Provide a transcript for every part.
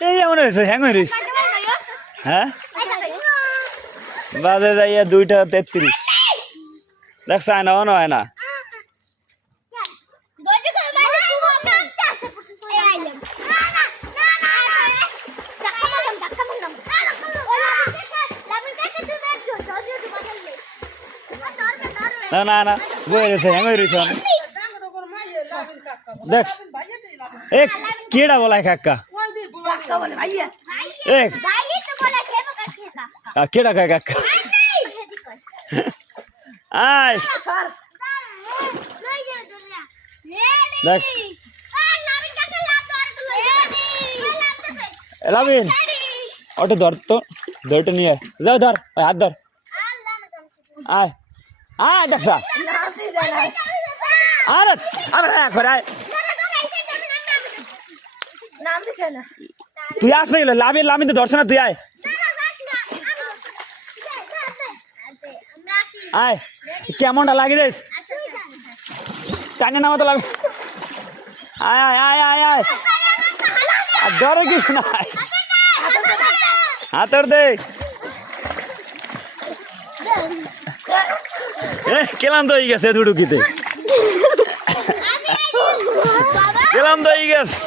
এই এমন হয়েছে হ্যাং হয়ে রয়েছে হ্যাঁ বাজে যাইয়া 2:33 দেখ চায় না অন হয় না না না না বই রয়েছে হ্যাং হয়ে রয়েছে দেখ এ কেডা বলায় কাকা এক কেডা কাকা কাকা আয় দেখ লাবিন ওটা ধর তো ধরটা নিয়ে যাও ধর হাত ধর আয় আয় দেখছা আরে আরে এখন আয় তুই আসলে গেল লামিন লামিন তো ধরছে না তুই আয় আয় কেমনটা লাগে দেশ টানে নামা তো লাগে আয় আয় আয় আয় আয় আর ধরে কিছু না হাতর দে কেলাম তো হয়ে গেছে দুডুকিতে কেলাম তো হয়ে গেছে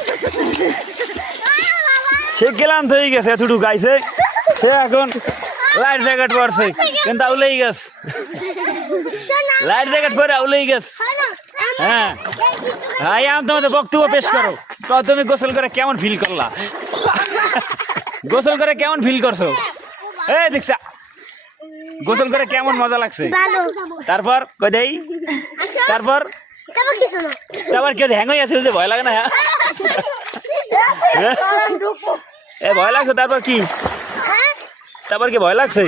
সে গেলাম তো হয়ে গেছে এতটুকু গাইছে সে এখন লাইট জ্যাকেট পরছে কিন্তু আউলেই গেছে লাইট জ্যাকেট পরে আউলেই গেছে হ্যাঁ ভাই আমি তোমাদের বক্তব্য পেশ করো তুমি গোসল করে কেমন ফিল করলা গোসল করে কেমন ফিল করছো এই দেখছা গোসল করে কেমন মজা লাগছে তারপর কই দেই তারপর কে হ্যাং হয়ে আছে ভয় লাগে না এ ভয় লাগছে তারপর কি ভয় লাগছে